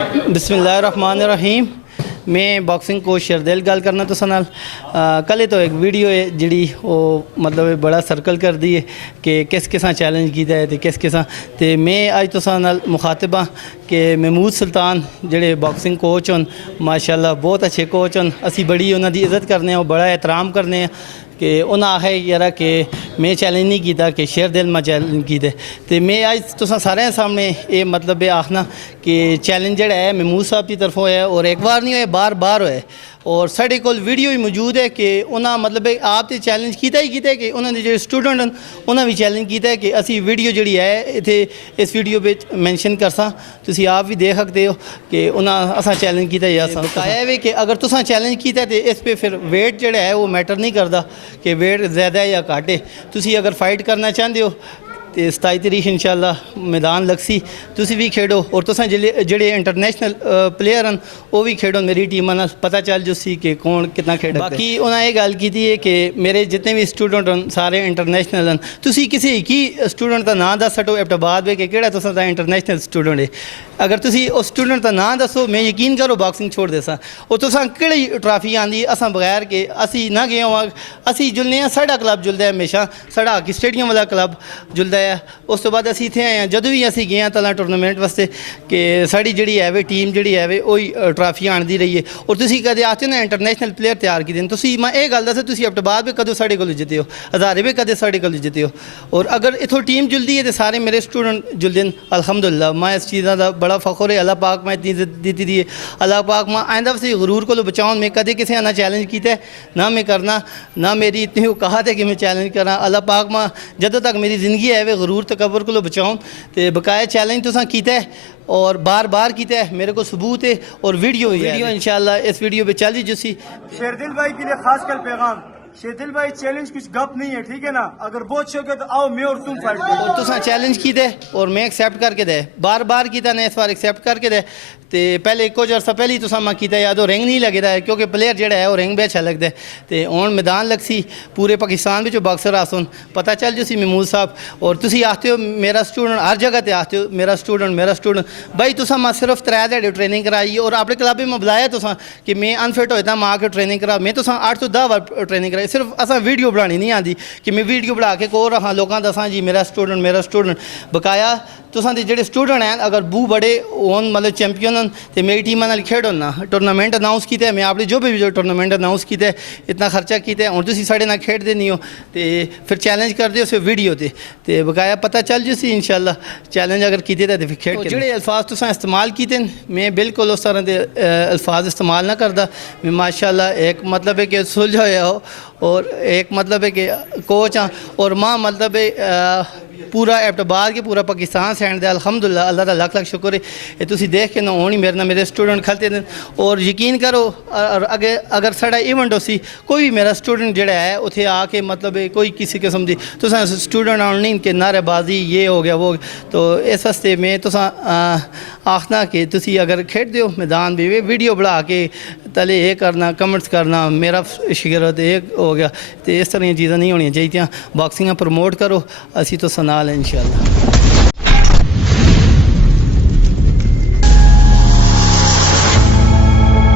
बिस्मिल्लाहिर्रहमानिर्रहीम। मैं boxing coach शरदेल गल करना तुसां नाल। कल तो एक वीडियो है जिहड़ी वो मतलब बड़ा सर्कल कर दी है कि किस किसां चैलेंज कीता है तो किस किसां ते मैं अज तुसां नाल मुखातिब हाँ कि महमूद सुल्तान जिहड़े बॉक्सिंग कोच हन माशाअल्लाह बहुत अच्छे कोच हन। असी बड़ी उन्हां दी इज़्ज़त करने और बड़ा एहतराम करने कि उन्हें आखे यार कि मैं चैलेंज नहीं किया कि शेरदिल में चैलेंज कीते तो मैं अज तुसां सारे सामने ये मतलब आखना कि चैलेंज जिहड़ा है महमूद साहब की तरफों है और एक बार नहीं होया बार बार होया और साढ़े कोल वीडियो भी मौजूद है कि उन्हें मतलब आप तो चैलेंज किया ही किया कि उन्होंने जो स्टूडेंट हैं उन्हें भी चैलेंज किया कि असी वीडियो जी है इतने इस वीडियो में मैंशन करसा तुसी आप भी देख सकते हो कि उन्हें असा चैलेंज किया बताया भी कि अगर तुसा चैलेंज किया तो इस पर फिर वेट जो है वो मैटर नहीं करता कि वेट ज़्यादा है या घट है। तुसी अगर फाइट करना चाहते हो तो 27 तारीख इंशाअल्लाह मैदान लगसी तुसी भी खेडो और तुसां जेह्ड़े इंटरनेशनल प्लेयर हैं वो भी खेडो मेरी टीम ना पता चल जुसी कि कौन कितना खेड। बाकी उन्हें ये गल की है कि मेरे जितने भी स्टूडेंट हैं सारे इंटरनेशनल हैं। तुसी किसी एक ही स्टूडेंट का नाम दस सको एबटाबाद में कि केड़ा तुसां दा इंटरनेशनल स्टूडेंट है। अगर तुसी उस स्टूडेंट का नाम दसो मैं यकीन करो बॉक्सिंग छोड़ देसा और तुसां केड़ी ट्राफी आंदी असां बगैर के असी ना गए होवां असी जुलने साढ़ा क्लब जुलदा है हमेशा साढ़ा हॉकी स्टेडियम वाला क्लब जुलदा है। उस तो बाद असी इत्थे आए जदों भी असी गए तला टूरनामेंट वास्ते कि साड़ी जिहड़ी है वे टीम जिहड़ी है वे वही ट्राफी आंदी रही है और तुसी कदे आते हो ना इंटरनेशनल प्लेयर तैयार कीते तुसी मैं ये गल दस तुसी एबटाबाद में कदों साढ़े कोल जिते हो हज़ारे में कदे साढ़े कोल जिते हो और अगर इत्थों टीम जुलदी है तो सारे मेरे स्टूडेंट जुलदे हैं अल्हम्दुलिल्लाह। मैं इस चीज़ का बड़ा फ़ख्र है अल्लाह पाक मैं इतनी इज़्ज़त दी दी है अल्लाह पाक मैं आइंदा से गरूर को बचाऊँ। मैं कदे किसी ना चैलेंज किया ना मैं करना ना मेरी इतनी औकात है कि मैं चैलेंज करा। अल्लाह पाक मैं जदों तक मेरी ज़िंदगी है वे गरूर तकबर को बचाऊँ तो बकाया चैलेंज तुसां कीता है और बार बार किया है मेरे को सबूत है और वीडियो इंशाल्लाह इस वीडियो पे चल जुसी। शेरदिल भाई के लिए खास कर पैगाम शेरदिल भाई चैलेंज कुछ गप नहीं है ठीक है ना। अगर बहुत शौक है तो आओ मैं और तुम फाइट करो और तुसा चैलेंज की दे और मैं एक्सेप्ट करके दे बार बार किया ने इस बार एक्सेप्ट करके दे तो पहले कुछ अर्सा पहले ही तुसा मैं किया या तो रिंग नहीं लगता है क्योंकि प्लेयर जो है वो रिंग भी अच्छा लगता है तो हूँ मैदान लगसी पूरे पाकिस्तान में बॉक्सर आसन पता चल जुसी महमूद साहब और तुसी आखते हो मेरा स्टूडेंट हर जगह पर आखते हो मेरा स्टूडेंट भाई तुसा मैं सिर्फ 3 ध्याड़े ट्रेनिंग कराई और अपने क्लब में बुलाया तुसा कि मैं अनफिट होता मैं आके ट्रेनिंग करा मैं तुसा 8 तो 10 बार ट्रेनिंग कराई सिर्फ असा वीडियो बनानी नहीं आती कि मैं वीडियो बना के को रहा लोगों दसा जी मेरा स्टूडेंट बकाया तुसां दे जेह्ड़े स्टूडेंट हैं अगर बू बड़े होन मतलब चैंपियन हैं तो मेरी टीम नाल खेडो ना टूर्नामेंट अनाउंस किया मैं आपने जो भी जो टूर्नामेंट अनाउंस किया इतना खर्चा किया हूँ तुम साढ़े नाल खेडते नहीं हो तो फिर चैलेंज करते हो सिर्फ वीडियो ते बकाया पता चल जुसी इंशाल्लाह चैलेंज अगर किए तो फिर खेड जो अल्फाज तुसां इस्तेमाल किए मैं बिल्कुल उस तरह के अल्फाज इस्तेमाल ना करता। मैं माशाल्लाह एक मतलब है कि सुलझ होया हो और एक मतलब है कि कोच हाँ और माँ मतलब पूरा एबटाबाद के पूरा पाकिस्तान सैंड दे अल्हम्दुलिल्लाह अल्लाह का लख लख शुक्र है ये तुसी देख के ना होनी मेरे स्टूडेंट खलते हैं और यकीन करो अगर साड़ा इवेंट उसी कोई भी मेरा स्टूडेंट जड़ा है उथे आके मतलब कोई किसी किस्म की तुसा स्टूडेंट आने नहीं कि नारेबाजी ये हो गया वो तो इस वास्ते मैं तुसा आखना कि तुसी अगर खेड दो मैदान भी वीडियो बना के तले ये करना कमेंट्स करना मेरा शिगर तो ये हो गया तो इस तरह चीज़ें नहीं होनी चाहिए। बॉक्सिंग प्रमोट करो असी तो नाल इंशाल्लाह।